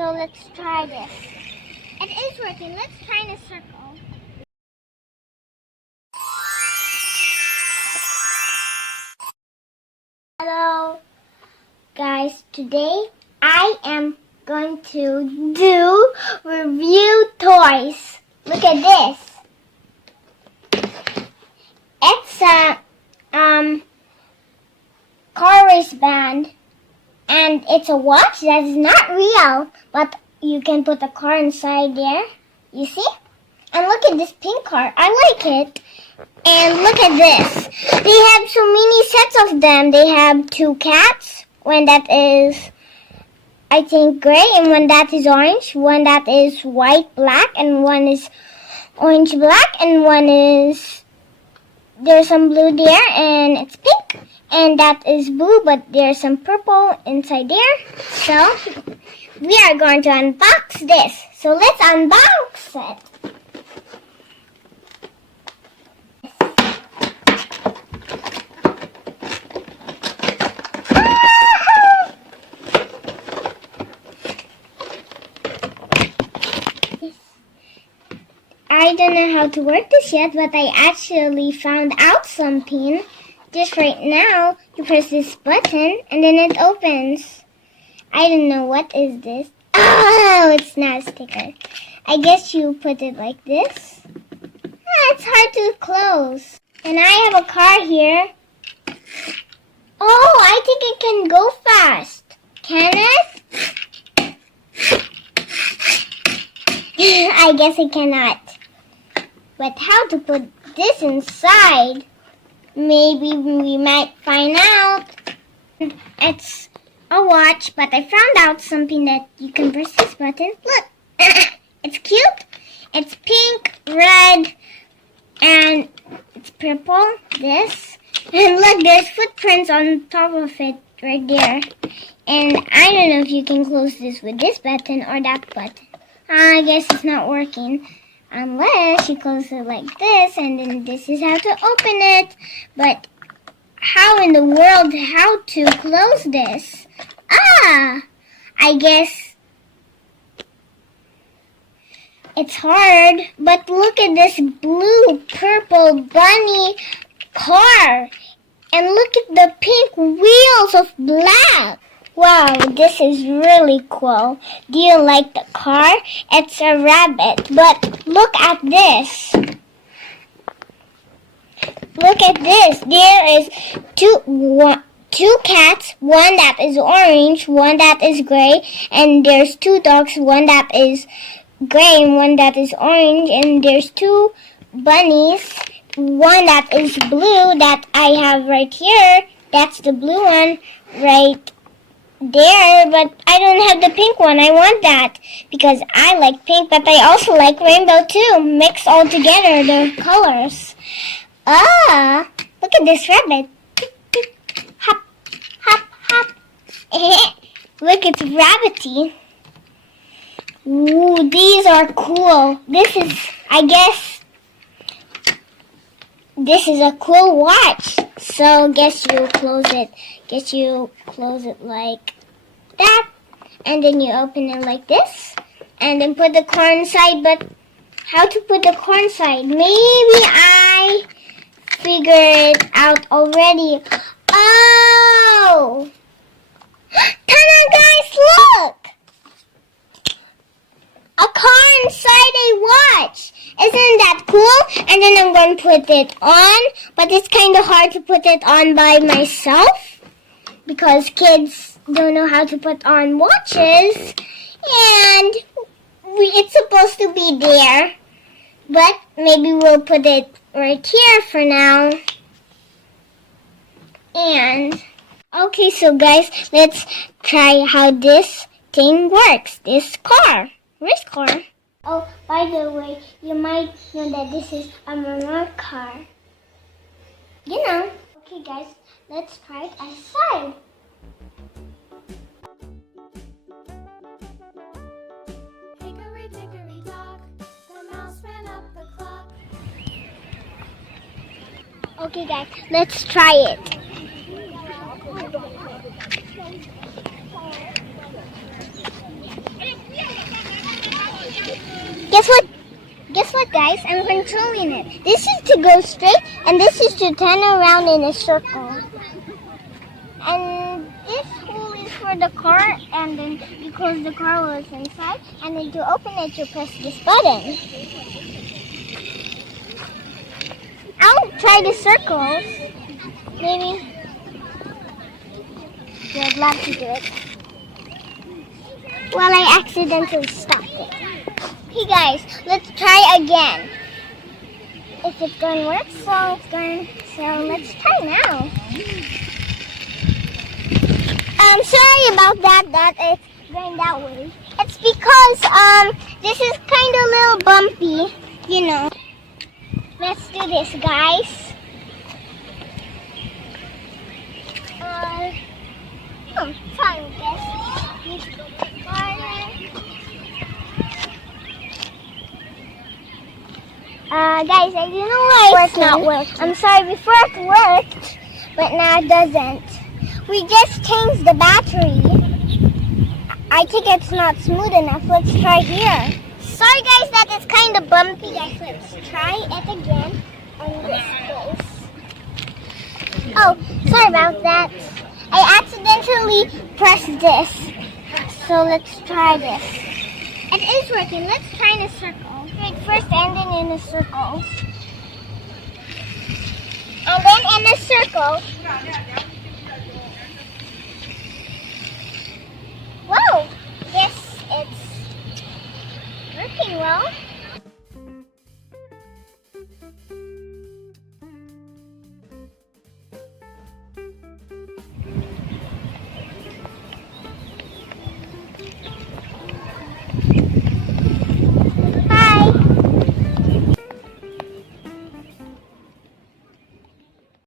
So let's try this. It is working. Let's try in a circle. Hello guys, today I am going to do review toys. Look at this. It's a car race band, and it's a watch that is not real, but you can put a car inside there. You see? And look at this pink car. I like it. And look at this. They have so many sets of them. They have 2 cats. One that is, I think, gray, and one that is orange. One that is white, black, and one is orange, black, and one is, there's some blue there, and it's pink. And that is blue, but there's some purple inside there. So, we are going to unbox this. So, let's unbox it. I don't know how to work this yet, but I actually found out something. Just right now, you press this button and then it opens. I don't know what is this. Oh, it's not a sticker. I guess you put it like this. It's hard to close. And I have a car here. Oh, I think it can go fast. Can it? I guess it cannot. But how to put this inside? Maybe we might find out. It's a watch, but I found out something that you can press this button. Look, it's cute. It's pink, red, and it's purple. This. And look, there's footprints on top of it right there. And I don't know if you can close this with this button or that button. I guess it's not working. Unless you close it like this, and then this is how to open it. But how in the world, how to close this? I guess it's hard. But look at this blue, purple bunny car. And look at the pink wheels of black. Wow, this is really cool. Do you like the car? It's a rabbit, but look at this. Look at this. There is two cats, one that is orange, one that is gray, and there's 2 dogs, one that is gray and one that is orange, and there's 2 bunnies, one that is blue that I have right here. That's the blue one right there, but I don't have the pink one. I want that because I like pink, but I also like rainbow too. Mix all together the colors. Look at this rabbit. Hop, hop, hop. Look, it's rabbity. Ooh, these are cool. This is, I guess, this is a cool watch. So, guess you close it. Guess you close it like that. And then you open it like this. And then put the car inside. But how to put the car inside? Maybe I figured it out already. Oh! Ta-da, guys, look! A car inside a watch. Isn't that cool? And then I'm going to put it on. But it's kind of hard to put it on by myself, because kids don't know how to put on watches. And it's supposed to be there. But maybe we'll put it right here for now. And, okay, so guys, let's try how this thing works. This car. Race car. Oh, by the way, you might know that this is a remote car. You know. Okay, guys, let's try it outside. Hickory dickory dock, the mouse ran up the clock. Okay, guys, let's try it. Guess what, guys? I'm controlling it. This is to go straight, and this is to turn around in a circle. And this hole is for the car, and then because the car was inside, and then to open it, you press this button. I'll try the circles. Maybe. Yeah, I'd love to do it. Well, I accidentally stopped it. Hey guys, let's try again. If it's going to work, so let's try now. I'm sorry about that it's going that way. It's because this is kind of a little bumpy, you know. Let's do this, guys. Try this. Need to go back farther. Guys, I don't know why it's not working. I'm sorry, before it worked, but now it doesn't. We just changed the battery. I think it's not smooth enough. Let's try here. Sorry guys that it's kind of bumpy. Guys, let's try it again on this place. Oh, sorry about that. I accidentally pressed this. So let's try this. It is working. Let's try in a circle. Wait, first ending in a circle. And then in a circle. Whoa! Yes, it's working well.